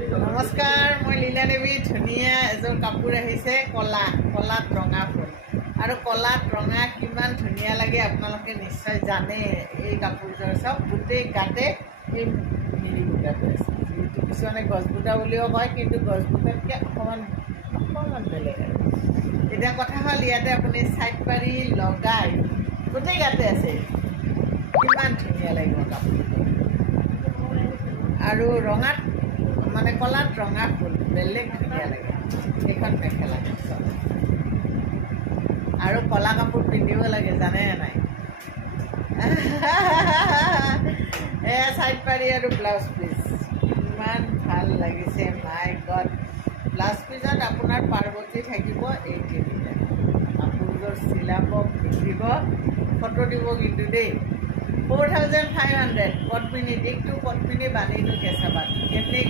নমস্কাৰ, মই লীলা দেৱী। ধুনীয়া এযোৰ কাপোৰ আহিছে, কলাত ৰঙা ফুল আৰু কলাত ৰঙা কিমান ধুনীয়া লাগে আপোনালোকে নিশ্চয় জানে। এই কাপোৰযোৰ চব গোটেই গাতে এই মিৰি বুটাটো আছে, যিটো কিছুমানে গছবুটা বুলিও কয়, কিন্তু গছবুটাতকৈ অকণমান বেলেগ আৰু। এতিয়া কথা হ'ল, ইয়াতে আপুনি ছাইড পাৰি লগাই গোটেই গাতে আছে, কিমান ধুনীয়া লাগিব কাপোৰটো। আৰু ৰঙাত মানে কলাত ৰঙা ফুল বেলেগ ধুনীয়া লাগে। এইখন মেখেলা চব আৰু কলা কাপোৰ পিন্ধিব লাগে, জানে নাই? এয়া ছাইড পাৰি আৰু ব্লাউজ পিচ ইমান ভাল লাগিছে, মাই গড। ব্লাউজ পিচত আপোনাৰ পাৰ্বতী থাকিব। এই তিনিটা কাপোৰযোৰ চিলাব, পিন্ধিব, ফটো দিব কিন্তু দেই। 4500 পদ্মিনী, দিকটো পদ্মিনী বাণীটো কেঁচা পাত কেনে